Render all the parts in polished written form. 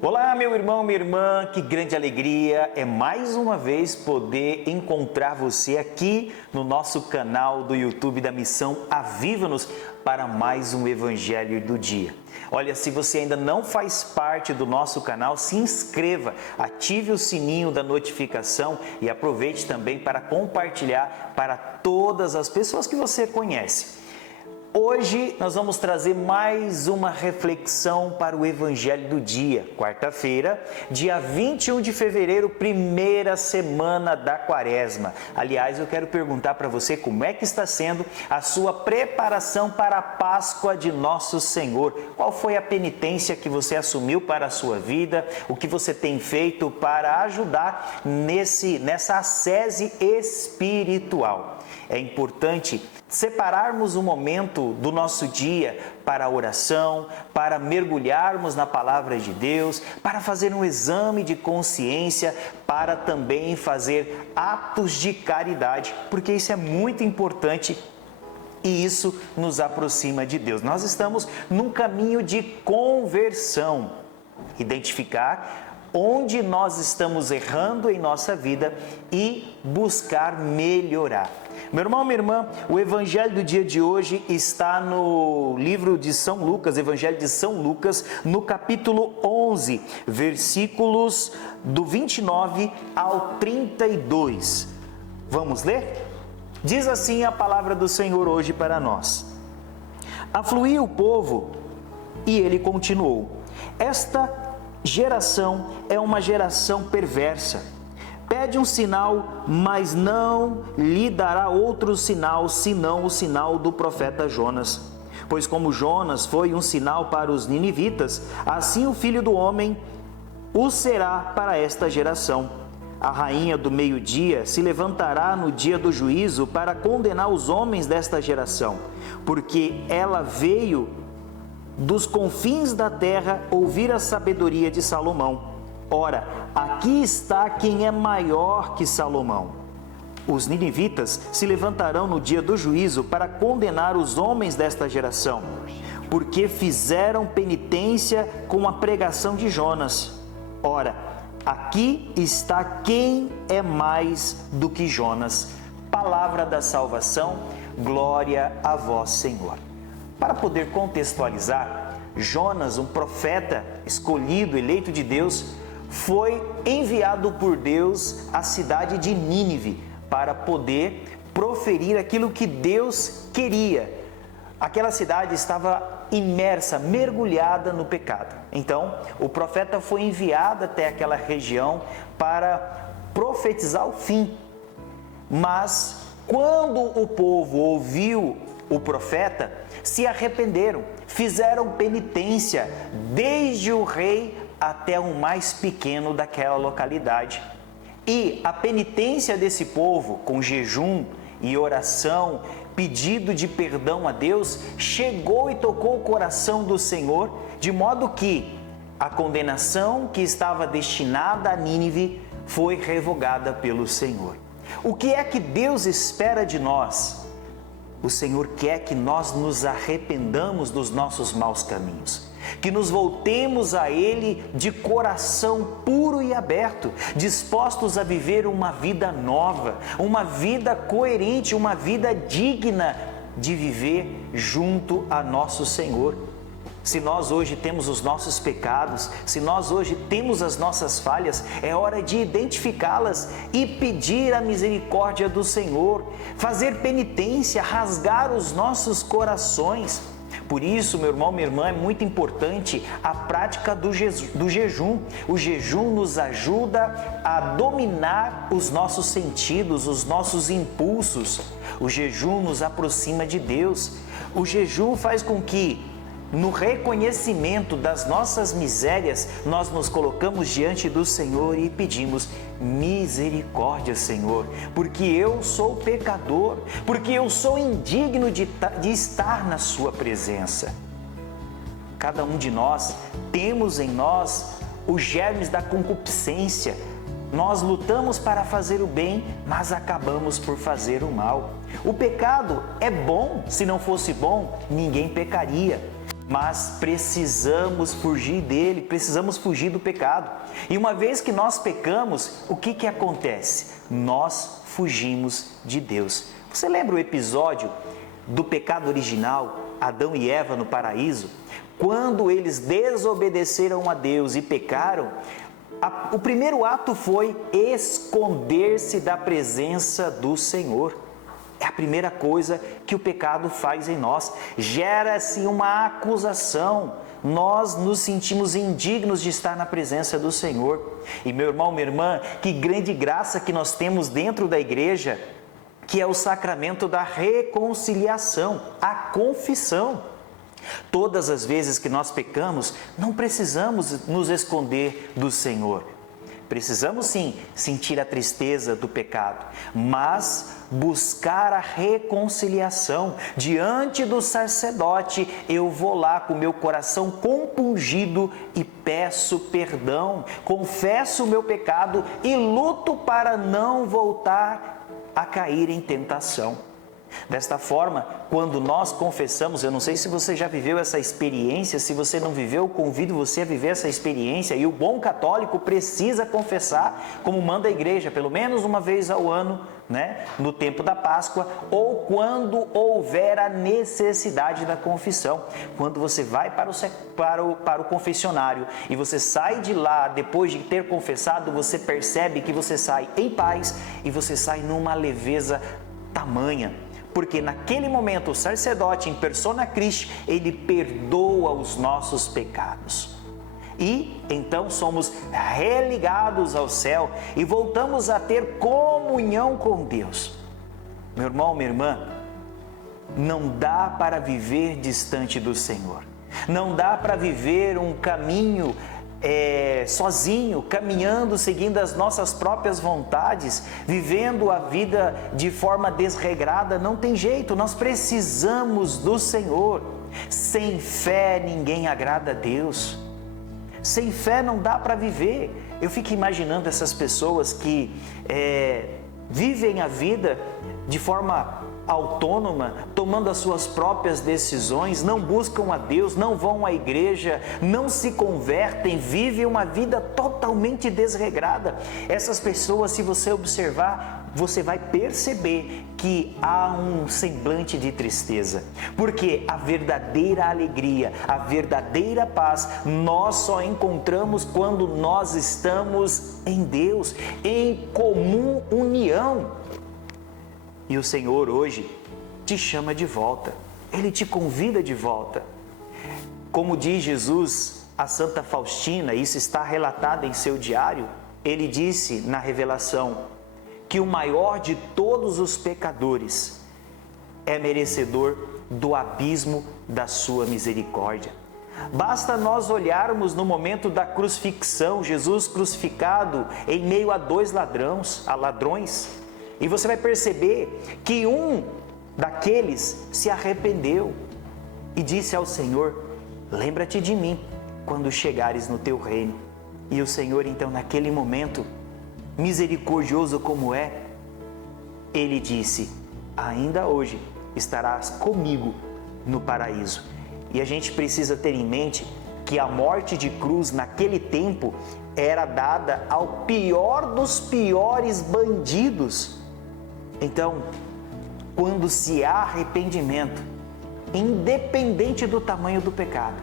Olá, meu irmão, minha irmã, que grande alegria é mais uma vez poder encontrar você aqui no nosso canal do YouTube da Missão Aviva-nos para mais um Evangelho do Dia. Olha, se você ainda não faz parte do nosso canal, se inscreva, ative o sininho da notificação e aproveite também para compartilhar para todas as pessoas que você conhece. Hoje nós vamos trazer mais uma reflexão para o Evangelho do Dia, quarta-feira, dia 21 de fevereiro, primeira semana da Quaresma. Aliás, eu quero perguntar para você como é que está sendo a sua preparação para a Páscoa de Nosso Senhor. Qual foi a penitência que você assumiu para a sua vida? O que você tem feito para ajudar nessa ascese espiritual? É importante separarmos um momento do nosso dia para a oração, para mergulharmos na Palavra de Deus, para fazer um exame de consciência, para também fazer atos de caridade, porque isso é muito importante e isso nos aproxima de Deus. Nós estamos num caminho de conversão, identificar onde nós estamos errando em nossa vida e buscar melhorar. Meu irmão, minha irmã, o Evangelho do dia de hoje está no livro de São Lucas, Evangelho de São Lucas, no capítulo 11, versículos do 29 ao 32. Vamos ler? Diz assim a palavra do Senhor hoje para nós. Afluiu o povo e ele continuou. Esta geração é uma geração perversa. Pede um sinal, mas não lhe dará outro sinal, senão o sinal do profeta Jonas. Pois como Jonas foi um sinal para os ninivitas, assim o Filho do Homem o será para esta geração. A rainha do meio-dia se levantará no dia do juízo para condenar os homens desta geração, porque ela veio dos confins da terra ouvir a sabedoria de Salomão. Ora, aqui está quem é maior que Salomão. Os ninivitas se levantarão no dia do juízo para condenar os homens desta geração, porque fizeram penitência com a pregação de Jonas. Ora, aqui está quem é mais do que Jonas. Palavra da salvação, glória a vós, Senhor. Para poder contextualizar, Jonas, um profeta escolhido, eleito de Deus, foi enviado por Deus à cidade de Nínive para poder proferir aquilo que Deus queria. Aquela cidade estava imersa, mergulhada no pecado. Então, o profeta foi enviado até aquela região para profetizar o fim. Mas, quando o povo ouviu o profeta, se arrependeram, fizeram penitência, desde o rei até o mais pequeno daquela localidade. E a penitência desse povo, com jejum e oração, pedido de perdão a Deus, chegou e tocou o coração do Senhor, de modo que a condenação que estava destinada a Nínive foi revogada pelo Senhor. O que é que Deus espera de nós? O Senhor quer que nós nos arrependamos dos nossos maus caminhos, que nos voltemos a Ele de coração puro e aberto, dispostos a viver uma vida nova, uma vida coerente, uma vida digna de viver junto a nosso Senhor. Se nós hoje temos os nossos pecados, se nós hoje temos as nossas falhas, é hora de identificá-las e pedir a misericórdia do Senhor, fazer penitência, rasgar os nossos corações. Por isso, meu irmão, minha irmã, é muito importante a prática do jejum. O jejum nos ajuda a dominar os nossos sentidos, os nossos impulsos. O jejum nos aproxima de Deus. O jejum faz com que, no reconhecimento das nossas misérias, nós nos colocamos diante do Senhor e pedimos misericórdia, Senhor, porque eu sou pecador, porque eu sou indigno de estar na sua presença. Cada um de nós temos em nós os germes da concupiscência. Nós lutamos para fazer o bem, mas acabamos por fazer o mal. O pecado é bom, se não fosse bom, ninguém pecaria. mas precisamos fugir dele, precisamos fugir do pecado. E uma vez que nós pecamos, o que acontece? Nós fugimos de Deus. Você lembra o episódio do pecado original, Adão e Eva no paraíso? Quando eles desobedeceram a Deus e pecaram, o primeiro ato foi esconder-se da presença do Senhor. É a primeira coisa que o pecado faz em nós. Gera-se uma acusação. Nós nos sentimos indignos de estar na presença do Senhor. E meu irmão, minha irmã, que grande graça que nós temos dentro da igreja, que é o sacramento da reconciliação, a confissão. Todas as vezes que nós pecamos, não precisamos nos esconder do Senhor. Precisamos sim sentir a tristeza do pecado, mas buscar a reconciliação. Diante do sacerdote, eu vou lá com meu coração compungido e peço perdão, confesso o meu pecado e luto para não voltar a cair em tentação. Desta forma, quando nós confessamos, eu não sei se você já viveu essa experiência, se você não viveu, eu convido você a viver essa experiência, e o bom católico precisa confessar, como manda a igreja, pelo menos uma vez ao ano, no tempo da Páscoa, ou quando houver a necessidade da confissão. Quando você vai para o confessionário e você sai de lá, depois de ter confessado, você percebe que você sai em paz e você sai numa leveza tamanha. Porque naquele momento o sacerdote em persona Christi, ele perdoa os nossos pecados. E então somos religados ao céu e voltamos a ter comunhão com Deus. Meu irmão, minha irmã, não dá para viver distante do Senhor. Não dá para viver um caminho sozinho, caminhando, seguindo as nossas próprias vontades, vivendo a vida de forma desregrada. Não tem jeito, nós precisamos do Senhor. Sem fé ninguém agrada a Deus. Sem fé não dá para viver. Eu fico imaginando essas pessoas que vivem a vida de forma autônoma, tomando as suas próprias decisões, não buscam a Deus, não vão à igreja, não se convertem, vivem uma vida totalmente desregrada. Essas pessoas, se você observar, você vai perceber que há um semblante de tristeza, porque a verdadeira alegria, a verdadeira paz, nós só encontramos quando nós estamos em Deus, em comum união. E o Senhor hoje te chama de volta, Ele te convida de volta. Como diz Jesus a Santa Faustina, isso está relatado em seu diário, ele disse na revelação que o maior de todos os pecadores é merecedor do abismo da sua misericórdia. Basta nós olharmos no momento da crucifixão, Jesus crucificado em meio a dois ladrões, e você vai perceber que um daqueles se arrependeu e disse ao Senhor: lembra-te de mim quando chegares no teu reino. E o Senhor, então, naquele momento, misericordioso como é, Ele disse: ainda hoje estarás comigo no paraíso. E a gente precisa ter em mente que a morte de cruz naquele tempo era dada ao pior dos piores bandidos. Então, quando se há arrependimento, independente do tamanho do pecado,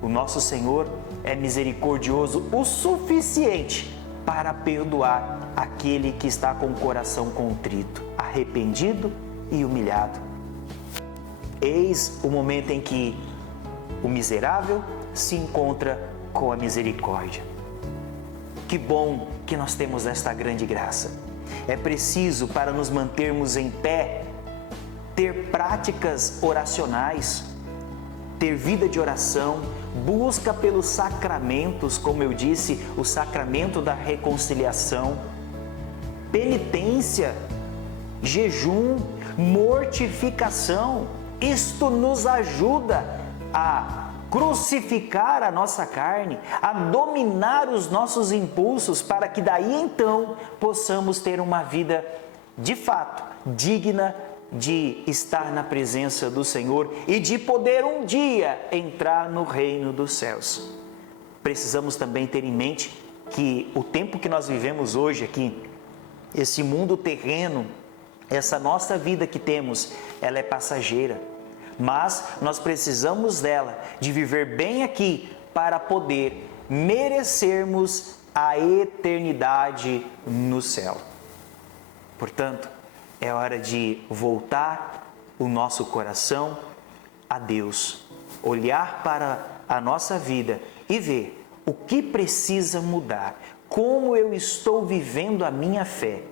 o nosso Senhor é misericordioso o suficiente para perdoar aquele que está com o coração contrito, arrependido e humilhado. Eis o momento em que o miserável se encontra com a misericórdia. Que bom que nós temos esta grande graça. É preciso, para nos mantermos em pé, ter práticas oracionais, ter vida de oração, busca pelos sacramentos, como eu disse, o sacramento da reconciliação, penitência, jejum, mortificação. Isto nos ajuda a crucificar a nossa carne, a dominar os nossos impulsos, para que daí então possamos ter uma vida de fato digna de estar na presença do Senhor e de poder um dia entrar no reino dos céus. Precisamos também ter em mente que o tempo que nós vivemos hoje aqui, esse mundo terreno, essa nossa vida que temos, ela é passageira. Mas nós precisamos dela, de viver bem aqui, para poder merecermos a eternidade no céu. Portanto, é hora de voltar o nosso coração a Deus, olhar para a nossa vida e ver o que precisa mudar, como eu estou vivendo a minha fé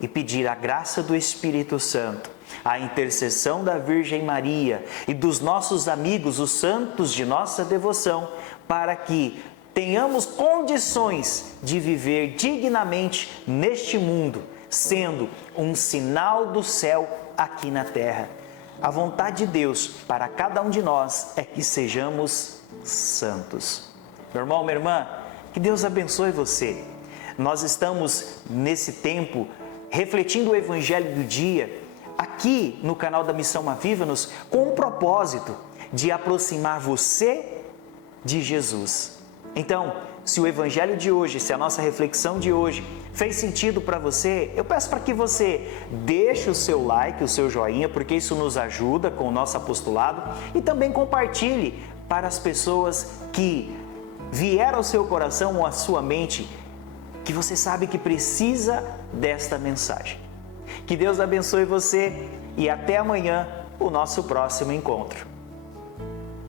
e pedir a graça do Espírito Santo, a intercessão da Virgem Maria e dos nossos amigos, os santos de nossa devoção, para que tenhamos condições de viver dignamente neste mundo, sendo um sinal do céu aqui na terra. A vontade de Deus para cada um de nós é que sejamos santos. Meu irmão, minha irmã, que Deus abençoe você. Nós estamos nesse tempo refletindo o Evangelho do dia aqui no canal da Missão Aviva-nos com o propósito de aproximar você de Jesus. Então, se o Evangelho de hoje, se a nossa reflexão de hoje fez sentido para você, eu peço para que você deixe o seu like, o seu joinha, porque isso nos ajuda com o nosso apostolado, e também compartilhe para as pessoas que vieram ao seu coração ou à sua mente, que você sabe que precisa desta mensagem. Que Deus abençoe você e até amanhã, o nosso próximo encontro.